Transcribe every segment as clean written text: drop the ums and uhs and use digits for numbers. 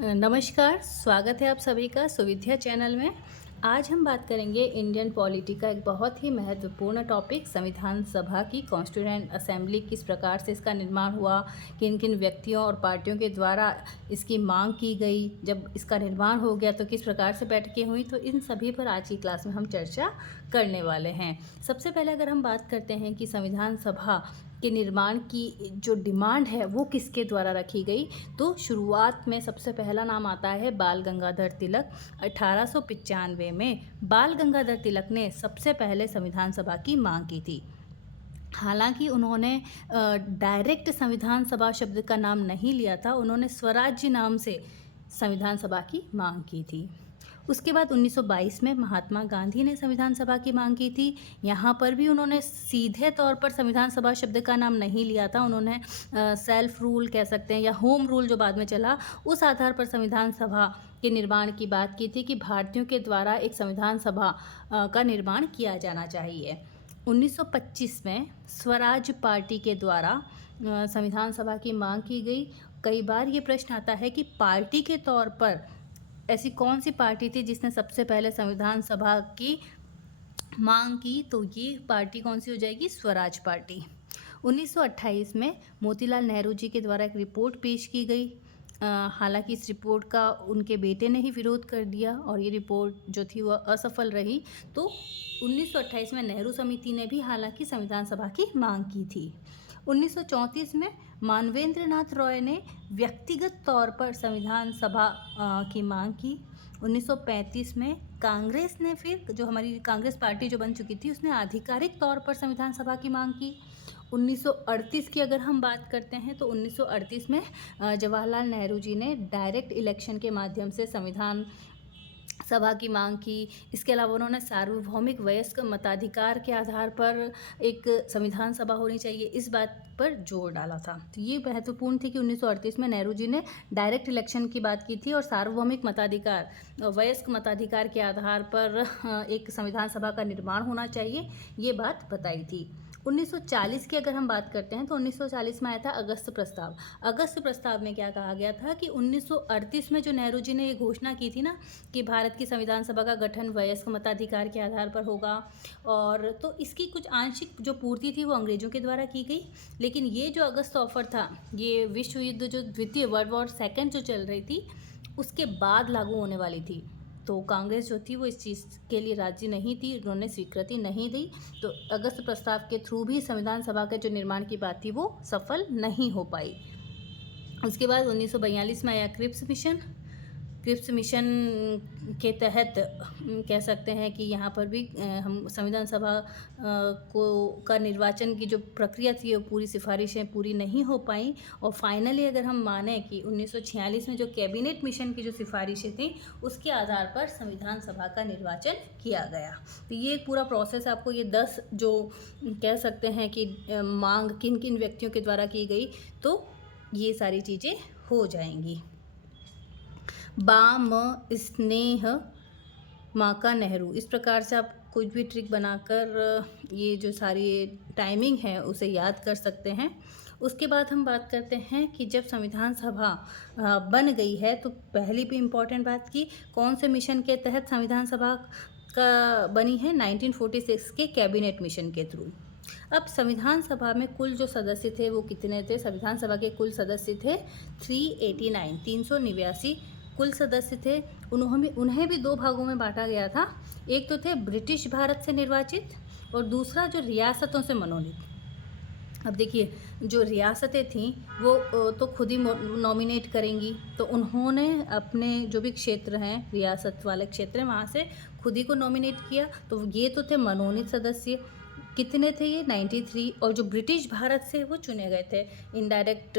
नमस्कार, स्वागत है आप सभी का सुविध्या चैनल में। आज हम बात करेंगे इंडियन पॉलिटी का एक बहुत ही महत्वपूर्ण टॉपिक संविधान सभा की कॉन्स्टिट्यूएंट असेंबली किस प्रकार से इसका निर्माण हुआ, किन किन व्यक्तियों और पार्टियों के द्वारा इसकी मांग की गई, जब इसका निर्माण हो गया तो किस प्रकार से बैठकें हुई। तो इन सभी पर आज की क्लास में हम चर्चा करने वाले हैं। सबसे पहले अगर हम बात करते हैं कि संविधान सभा के निर्माण की जो डिमांड है वो किसके द्वारा रखी गई, तो शुरुआत में सबसे पहला नाम आता है बाल गंगाधर तिलक। 1895 में बाल गंगाधर तिलक ने सबसे पहले संविधान सभा की मांग की थी। हालांकि उन्होंने डायरेक्ट संविधान सभा शब्द का नाम नहीं लिया था, उन्होंने स्वराज्य नाम से संविधान सभा की मांग की थी। उसके बाद 1922 में महात्मा गांधी ने संविधान सभा की मांग की थी। यहाँ पर भी उन्होंने सीधे तौर पर संविधान सभा शब्द का नाम नहीं लिया था, उन्होंने सेल्फ रूल कह सकते हैं या होम रूल जो बाद में चला, उस आधार पर संविधान सभा के निर्माण की बात की थी कि भारतीयों के द्वारा एक संविधान सभा का निर्माण किया जाना चाहिए। 1925 में स्वराज पार्टी के द्वारा संविधान सभा की मांग की गई। कई बार ये प्रश्न आता है कि पार्टी के तौर पर ऐसी कौन सी पार्टी थी जिसने सबसे पहले संविधान सभा की मांग की, तो ये पार्टी कौन सी हो जाएगी, स्वराज पार्टी। 1928 में मोतीलाल नेहरू जी के द्वारा एक रिपोर्ट पेश की गई। हालांकि इस रिपोर्ट का उनके बेटे ने ही विरोध कर दिया और ये रिपोर्ट जो थी वह असफल रही। तो 1928 में नेहरू समिति ने भी हालांकि संविधान सभा की मांग की थी। 1934 में मानवेंद्र नाथ रॉय ने व्यक्तिगत तौर पर संविधान सभा की मांग की। 1935 में कांग्रेस ने, फिर जो हमारी कांग्रेस पार्टी जो बन चुकी थी, उसने आधिकारिक तौर पर संविधान सभा की मांग की। 1938 की अगर हम बात करते हैं तो 1938 में जवाहरलाल नेहरू जी ने डायरेक्ट इलेक्शन के माध्यम से संविधान सभा की मांग की। इसके अलावा उन्होंने सार्वभौमिक वयस्क मताधिकार के आधार पर एक संविधान सभा होनी चाहिए, इस बात पर जोर डाला था। तो ये महत्वपूर्ण थी कि 1938 में नेहरू जी ने डायरेक्ट इलेक्शन की बात की थी और सार्वभौमिक मताधिकार, वयस्क मताधिकार के आधार पर एक संविधान सभा का निर्माण होना चाहिए, ये बात बताई थी। 1940 की अगर हम बात करते हैं तो 1940 में आया था अगस्त प्रस्ताव। अगस्त प्रस्ताव में क्या कहा गया था कि 1938 में जो नेहरू जी ने ये घोषणा की थी ना कि भारत की संविधान सभा का गठन वयस्क मताधिकार के आधार पर होगा, और तो इसकी कुछ आंशिक जो पूर्ति थी वो अंग्रेजों के द्वारा की गई। लेकिन ये जो अगस्त ऑफर था, ये विश्व युद्ध जो द्वितीय वर्ल्ड वॉर सेकेंड जो चल रही थी उसके बाद लागू होने वाली थी। तो कांग्रेस जो थी वो इस चीज़ के लिए राजी नहीं थी, उन्होंने स्वीकृति नहीं दी। तो अगस्त प्रस्ताव के थ्रू भी संविधान सभा के जो निर्माण की बात थी वो सफल नहीं हो पाई। उसके बाद 1942 में आया क्रिप्स मिशन। क्रिप्स मिशन के तहत कह सकते हैं कि यहाँ पर भी हम संविधान सभा का निर्वाचन की जो प्रक्रिया थी वो पूरी सिफारिशें पूरी नहीं हो पाई। और फाइनली अगर हम माने कि 1946 में जो कैबिनेट मिशन की जो सिफारिशें थी उसके आधार पर संविधान सभा का निर्वाचन किया गया। तो ये पूरा प्रोसेस आपको, ये 10 जो कह सकते हैं कि मांग किन किन व्यक्तियों के द्वारा की गई, तो ये सारी चीज़ें हो जाएंगी। बाम स्नेह माका नेहरू, इस प्रकार से आप कुछ भी ट्रिक बनाकर ये जो सारी टाइमिंग है उसे याद कर सकते हैं। उसके बाद हम बात करते हैं कि जब संविधान सभा बन गई है तो पहली भी इम्पॉर्टेंट बात की, कौन से मिशन के तहत संविधान सभा का बनी है, 1946 के कैबिनेट मिशन के थ्रू। अब संविधान सभा में कुल जो सदस्य थे वो कितने थे, संविधान सभा के कुल सदस्य थे 389 कुल सदस्य थे। उन्हें भी 2 भागों में बांटा गया था। एक तो थे ब्रिटिश भारत से निर्वाचित और दूसरा जो रियासतों से मनोनीत। अब देखिए, जो रियासतें थीं वो तो खुद ही नॉमिनेट करेंगी, तो उन्होंने अपने जो भी क्षेत्र हैं, रियासत वाले क्षेत्र हैं, वहाँ से खुद ही को नॉमिनेट किया। तो ये तो थे मनोनीत सदस्य। कितने थे ये, 93। और जो ब्रिटिश भारत से वो चुने गए थे इनडायरेक्ट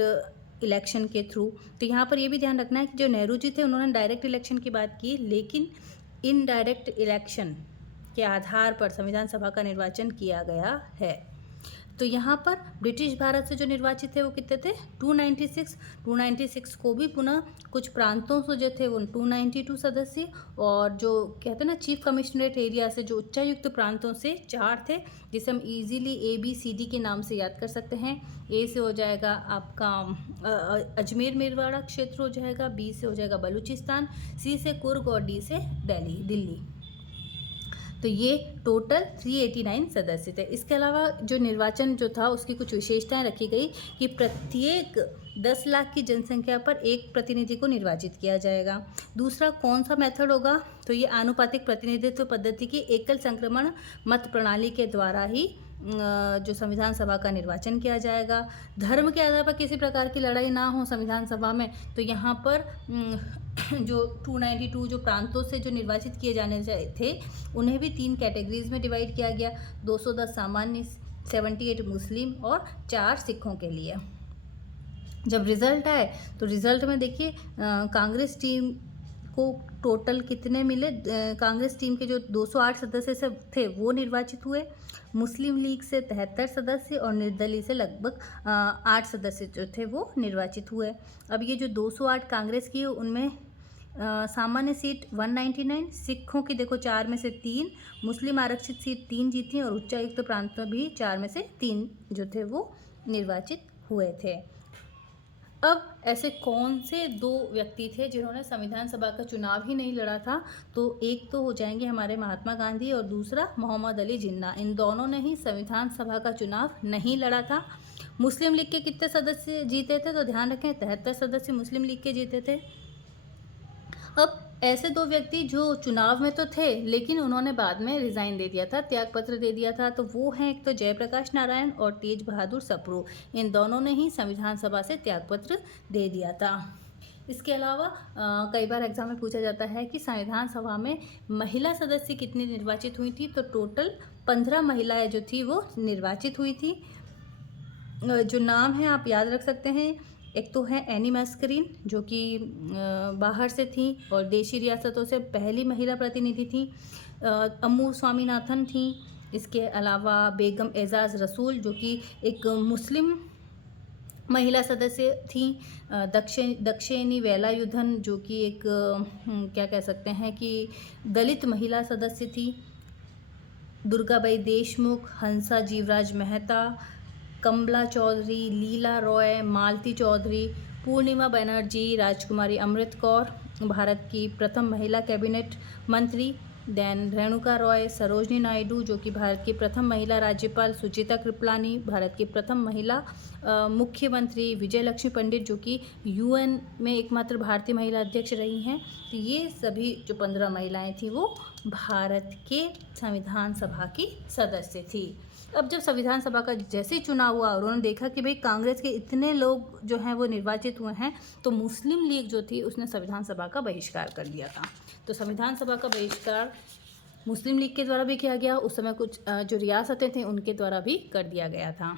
इलेक्शन के थ्रू। तो यहाँ पर ये भी ध्यान रखना है कि जो नेहरू जी थे उन्होंने डायरेक्ट इलेक्शन की बात की, लेकिन इनडायरेक्ट इलेक्शन के आधार पर संविधान सभा का निर्वाचन किया गया है। तो यहाँ पर ब्रिटिश भारत से जो निर्वाचित थे वो कितने थे 296। 296 को भी पुनः कुछ प्रांतों से जो थे वो 292 सदस्य, और जो कहते हैं ना चीफ कमिश्नरेट एरिया से जो उच्चायुक्त प्रांतों से 4 थे, जिसे हम इजीली ABCD के नाम से याद कर सकते हैं। ए से हो जाएगा आपका अजमेर मेरवाड़ा क्षेत्र हो जाएगा, बी से हो जाएगा बलूचिस्तान, सी से कुर्ग और डी से दिल्ली। तो ये टोटल 389 सदस्य थे। इसके अलावा जो निर्वाचन जो था उसकी कुछ विशेषताएं रखी गई कि प्रत्येक 10 लाख की जनसंख्या पर एक प्रतिनिधि को निर्वाचित किया जाएगा। दूसरा कौन सा मेथड होगा, तो ये आनुपातिक प्रतिनिधित्व पद्धति की एकल संक्रमण मत प्रणाली के द्वारा ही जो संविधान सभा का निर्वाचन किया जाएगा। धर्म के आधार पर किसी प्रकार की लड़ाई ना हो संविधान सभा में, तो यहाँ पर जो 292 जो प्रांतों से जो निर्वाचित किए जाने थे उन्हें भी 3 कैटेगरीज में डिवाइड किया गया। 210 सामान्य, 78 मुस्लिम और 4 सिखों के लिए। जब रिजल्ट आए तो रिजल्ट में देखिए कांग्रेस टीम को टोटल कितने मिले। कांग्रेस टीम के जो 208 सदस्य से थे वो निर्वाचित हुए, मुस्लिम लीग से 73 सदस्य और निर्दलीय से लगभग 8 सदस्य जो थे वो निर्वाचित हुए। अब ये जो 208 कांग्रेस की उनमें सामान्य सीट 199, सिखों की देखो 4 में से 3, मुस्लिम आरक्षित सीट 3 जीती और उच्चायुक्त प्रांत भी 4 में से 3 जो थे वो निर्वाचित हुए थे। अब ऐसे कौन से 2 व्यक्ति थे जिन्होंने संविधान सभा का चुनाव ही नहीं लड़ा था, तो एक तो हो जाएंगे हमारे महात्मा गांधी और दूसरा मोहम्मद अली जिन्ना। इन दोनों ने ही संविधान सभा का चुनाव नहीं लड़ा था। मुस्लिम लीग के कितने सदस्य जीते थे, तो ध्यान रखें 73 सदस्य मुस्लिम लीग के जीते थे। अब ऐसे 2 व्यक्ति जो चुनाव में तो थे लेकिन उन्होंने बाद में रिज़ाइन दे दिया था, त्यागपत्र दे दिया था, तो वो हैं एक तो जयप्रकाश नारायण और तेज बहादुर सप्रू। इन दोनों ने ही संविधान सभा से त्यागपत्र दे दिया था। इसके अलावा कई बार एग्जाम में पूछा जाता है कि संविधान सभा में महिला सदस्य कितनी निर्वाचित हुई थी, तो टोटल 15 महिलाएं जो थी वो निर्वाचित हुई थी। जो नाम है आप याद रख सकते हैं, एक तो है एनी मैस्करीन जो कि बाहर से थी और देशी रियासतों से पहली महिला प्रतिनिधि थी। अम्मू स्वामीनाथन थी। इसके अलावा बेगम एजाज़ रसूल जो कि एक मुस्लिम महिला सदस्य थी। दक्षिणी वेलायुधन जो कि एक क्या कह सकते हैं कि दलित महिला सदस्य थी। दुर्गाबाई देशमुख, हंसा जीवराज मेहता, कमला चौधरी, लीला रॉय, मालती चौधरी, पूर्णिमा बनर्जी, राजकुमारी अमृत कौर, भारत की प्रथम महिला कैबिनेट मंत्री, देन रेणुका रॉय, सरोजनी नायडू जो कि भारत की प्रथम महिला राज्यपाल, सुचिता कृपलानी भारत की प्रथम महिला मुख्यमंत्री, विजय लक्ष्मी पंडित जो कि UN में एकमात्र भारतीय महिला अध्यक्ष रही हैं। तो ये सभी जो 15 महिलाएं थी वो भारत के संविधान सभा की सदस्य थी। अब जब संविधान सभा का जैसे ही चुनाव हुआ और उन्होंने देखा कि भाई कांग्रेस के इतने लोग जो हैं वो निर्वाचित हुए हैं, तो मुस्लिम लीग जो थी उसने संविधान सभा का बहिष्कार कर दिया था। तो संविधान सभा का बहिष्कार मुस्लिम लीग के द्वारा भी किया गया, उस समय कुछ जो रियासतें थीं उनके द्वारा भी कर दिया गया था।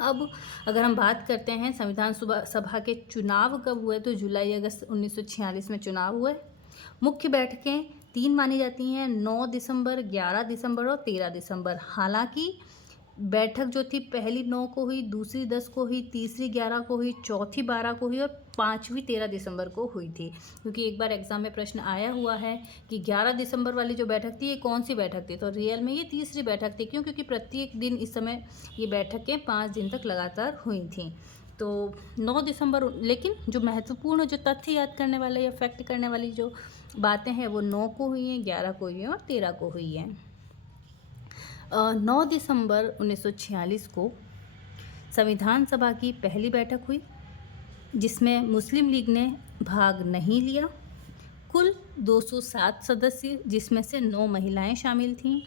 अब अगर हम बात करते हैं संविधान सभा के चुनाव कब हुए, तो जुलाई अगस्त 1946 में चुनाव हुए। मुख्य बैठकें 3 मानी जाती हैं, 9 दिसंबर, 11 दिसंबर और 13 दिसंबर। हालांकि बैठक जो थी पहली 9 को हुई, दूसरी 10 को हुई, तीसरी 11 को हुई, चौथी 12 को हुई और 5वीं 13 दिसंबर को हुई थी। क्योंकि एक बार एग्जाम में प्रश्न आया हुआ है कि 11 दिसंबर वाली जो बैठक थी ये कौन सी बैठक थी, तो रियल में ये तीसरी बैठक थी। क्यों? क्योंकि प्रत्येक दिन इस समय ये बैठकें 5 दिन तक लगातार हुई थी। तो 9 दिसंबर, लेकिन जो महत्वपूर्ण जो तथ्य याद करने वाले या फैक्ट करने वाली जो बातें हैं वो 9 को हुई हैं, 11 को हुई हैं और 13 को हुई हैं। 9 दिसंबर 1946 को संविधान सभा की पहली बैठक हुई जिसमें मुस्लिम लीग ने भाग नहीं लिया। कुल 207 सदस्य जिसमें से 9 महिलाएं शामिल थीं।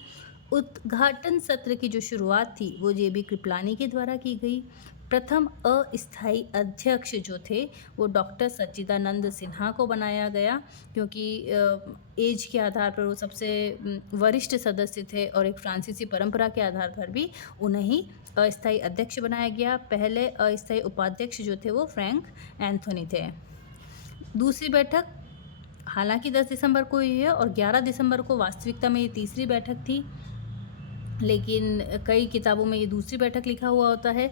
उद्घाटन सत्र की जो शुरुआत थी वो JB कृपलानी के द्वारा की गई। प्रथम अस्थायी अध्यक्ष जो थे वो डॉक्टर सच्चिदानंद सिन्हा को बनाया गया, क्योंकि एज के आधार पर वो सबसे वरिष्ठ सदस्य थे और एक फ्रांसीसी परंपरा के आधार पर भी उन्हें ही अस्थायी अध्यक्ष बनाया गया। पहले अस्थायी उपाध्यक्ष जो थे वो फ्रैंक एंथोनी थे। दूसरी बैठक हालांकि 10 दिसंबर को हुई है और 11 दिसंबर को वास्तविकता में ये तीसरी बैठक थी। लेकिन कई किताबों में ये दूसरी बैठक लिखा हुआ होता है।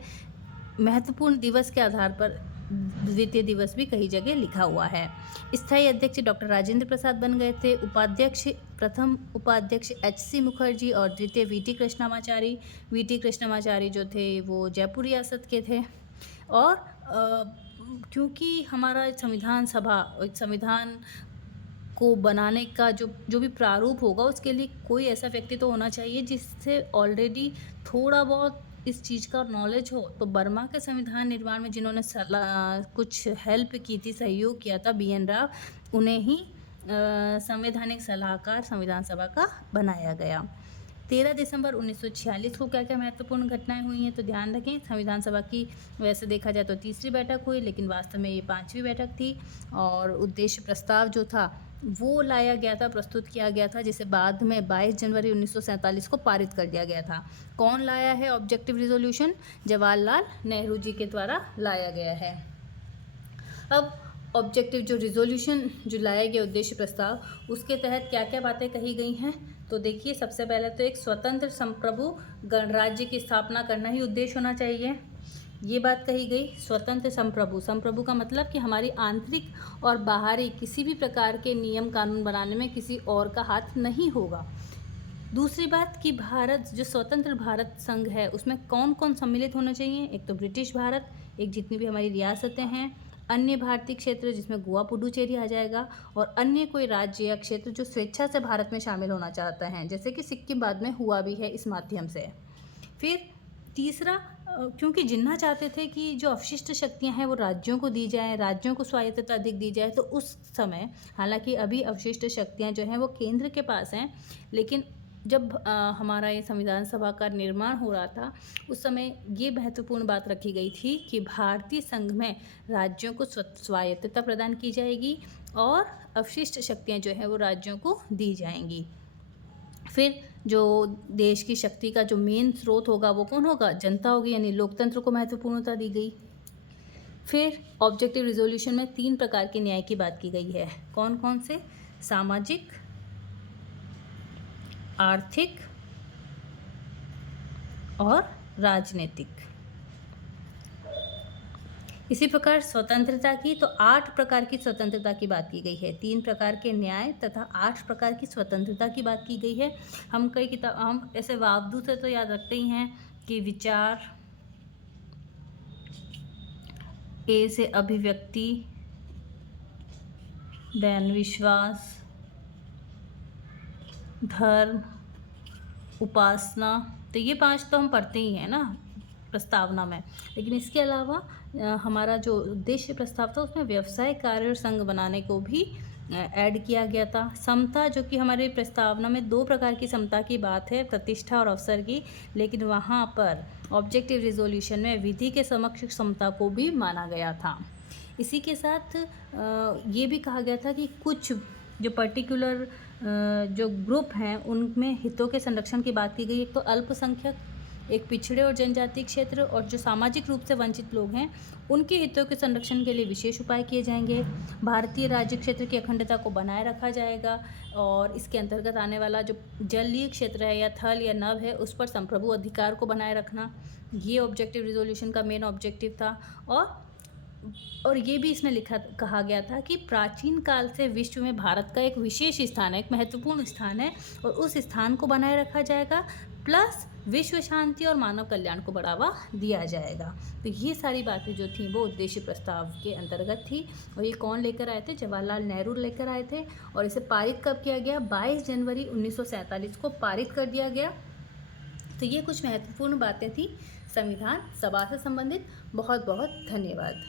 महत्वपूर्ण दिवस के आधार पर द्वितीय दिवस भी कई जगह लिखा हुआ है। स्थायी अध्यक्ष डॉक्टर राजेंद्र प्रसाद बन गए थे। उपाध्यक्ष, प्रथम उपाध्यक्ष एच.सी. मुखर्जी और द्वितीय वी.टी. कृष्णमाचारी। वी.टी. कृष्णमाचारी जो थे वो जयपुर रियासत के थे। और क्योंकि हमारा संविधान सभा, संविधान को बनाने का जो भी प्रारूप होगा उसके लिए कोई ऐसा व्यक्ति तो होना चाहिए जिससे ऑलरेडी थोड़ा बहुत इस चीज़ का नॉलेज हो। तो बर्मा के संविधान निर्माण में जिन्होंने कुछ हेल्प की थी, सहयोग किया था, बी.एन. राव, उन्हें ही संवैधानिक सलाहकार संविधान सभा का बनाया गया। 13 दिसंबर 1946 को क्या क्या महत्वपूर्ण घटनाएं हुई हैं तो ध्यान रखें। संविधान सभा की वैसे देखा जाए तो तीसरी बैठक हुई, लेकिन वास्तव में ये 5वीं बैठक थी। और उद्देश्य प्रस्ताव जो था वो लाया गया था, प्रस्तुत किया गया था, जिसे बाद में 22 जनवरी 1947 को पारित कर दिया गया था। कौन लाया है ऑब्जेक्टिव रिजोल्यूशन? जवाहरलाल नेहरू जी के द्वारा लाया गया है। अब ऑब्जेक्टिव जो रिजोल्यूशन जो लाया गया, उद्देश्य प्रस्ताव, उसके तहत क्या क्या बातें कही गई हैं तो देखिए, सबसे पहले तो एक स्वतंत्र संप्रभु गणराज्य की स्थापना करना ही उद्देश्य होना चाहिए, ये बात कही गई। स्वतंत्र संप्रभु, संप्रभु का मतलब कि हमारी आंतरिक और बाहरी किसी भी प्रकार के नियम कानून बनाने में किसी और का हाथ नहीं होगा। दूसरी बात कि भारत, जो स्वतंत्र भारत संघ है, उसमें कौन कौन सम्मिलित होना चाहिए? एक तो ब्रिटिश भारत, एक जितनी भी हमारी रियासतें हैं, अन्य भारतीय क्षेत्र जिसमें गोवा पुडुचेरी आ जाएगा, और अन्य कोई राज्य या क्षेत्र जो स्वेच्छा से भारत में शामिल होना चाहता है, जैसे कि सिक्किम बाद में हुआ भी है इस माध्यम से। फिर तीसरा, क्योंकि जिन्ना चाहते थे कि जो अवशिष्ट शक्तियां हैं वो राज्यों को दी जाएं, राज्यों को स्वायत्तता अधिक दी जाए, तो उस समय, हालांकि अभी अवशिष्ट शक्तियां जो हैं वो केंद्र के पास हैं, लेकिन जब हमारा ये संविधान सभा का निर्माण हो रहा था उस समय ये महत्वपूर्ण बात रखी गई थी कि भारतीय संघ में राज्यों को स्वायत्तता प्रदान की जाएगी और अवशिष्ट शक्तियाँ जो हैं वो राज्यों को दी जाएंगी। फिर जो देश की शक्ति का जो मेन स्रोत होगा वो कौन होगा? जनता होगी, यानी लोकतंत्र को महत्वपूर्णता दी गई। फिर ऑब्जेक्टिव रिजोल्यूशन में 3 प्रकार के न्याय की बात की गई है। कौन कौन से? सामाजिक, आर्थिक और राजनीतिक। इसी प्रकार स्वतंत्रता की तो 8 प्रकार की स्वतंत्रता की बात की गई है। 3 प्रकार के न्याय तथा 8 प्रकार की स्वतंत्रता की बात की गई है। हम ऐसे वावदू से तो याद रखते ही हैं कि विचार, ए से अभिव्यक्ति, देन विश्वास, धर्म, उपासना, तो ये 5 तो हम पढ़ते ही हैं ना प्रस्तावना में। लेकिन इसके अलावा हमारा जो उद्देश्य प्रस्ताव था उसमें व्यवसाय कार्य संघ बनाने को भी ऐड किया गया था। समता, जो कि हमारे प्रस्तावना में 2 प्रकार की समता की बात है, प्रतिष्ठा और अवसर की, लेकिन वहाँ पर ऑब्जेक्टिव रिजोल्यूशन में विधि के समक्ष समता को भी माना गया था। इसी के साथ ये भी कहा गया था कि कुछ जो पर्टिकुलर जो ग्रुप हैं उनमें हितों के संरक्षण की बात की गई। एक तो अल्पसंख्यक, एक पिछड़े और जनजातीय क्षेत्र, और जो सामाजिक रूप से वंचित लोग हैं उनके हितों के संरक्षण के लिए विशेष उपाय किए जाएंगे। भारतीय राज्य क्षेत्र की अखंडता को बनाए रखा जाएगा और इसके अंतर्गत आने वाला जो जलीय क्षेत्र है या थल या नभ है उस पर संप्रभु अधिकार को बनाए रखना, ये ऑब्जेक्टिव रिजोल्यूशन का मेन ऑब्जेक्टिव था। और ये भी इसमें कहा गया था कि प्राचीन काल से विश्व में भारत का एक विशेष स्थान है, एक महत्वपूर्ण स्थान है, और उस स्थान को बनाए रखा जाएगा, प्लस विश्व शांति और मानव कल्याण को बढ़ावा दिया जाएगा। तो ये सारी बातें जो थी वो उद्देश्य प्रस्ताव के अंतर्गत थी। और ये कौन लेकर आए थे? जवाहरलाल नेहरू लेकर आए थे। और इसे पारित कब किया गया? 22 जनवरी 1947 को पारित कर दिया गया। तो ये कुछ महत्वपूर्ण बातें थी संविधान सभा से संबंधित। बहुत बहुत धन्यवाद।